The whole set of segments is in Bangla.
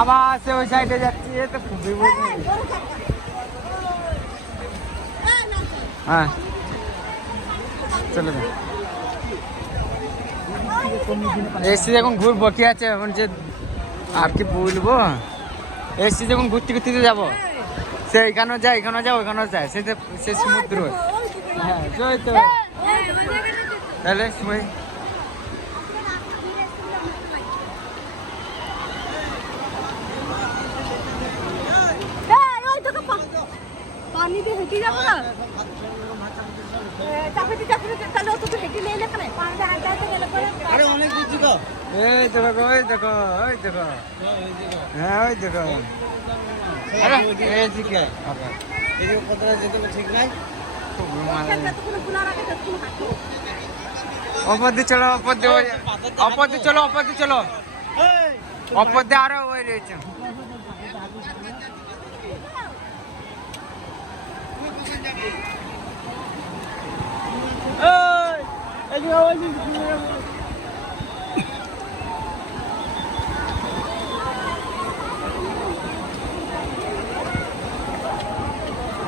আবার সে ওই সাইডে যাচ্ছি তো খুবই হ্যাঁ চলে যান এসছি যখন ঘুরবো ঠিক আছে এখন যে আর কি বলবো এসছি যখন ঘুরতে ঘুরতে যাবো সে এখানেও যায় এখানেও যায় ওইখানেও যায় সে সমুদ্র হ্যাঁ ওই তো তাহলে সময় पानी भी हेटी जाबो ना चाकरी তাহলে তো তো হেঁটে নিয়ে এখানে পানি হাঁটা হাঁটা গেলে পরে আরে অনেক দূর তো এই দেখো ওই দেখো ওই দেখো হ্যাঁ ওই দেখো আরে এই দিকে আবার এই যে কতটা যেতে ঠিক নাই খুব কোনো গুলা রাখে তো তুমি হাঁটো অপর দিয়ে চলো অপর দিয়ে চলো অপর দিয়ে চলো অপর দিয়ে আরো ওই রয়েছে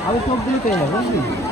আমি সবগুলো পেয়ে যাবো বুঝলি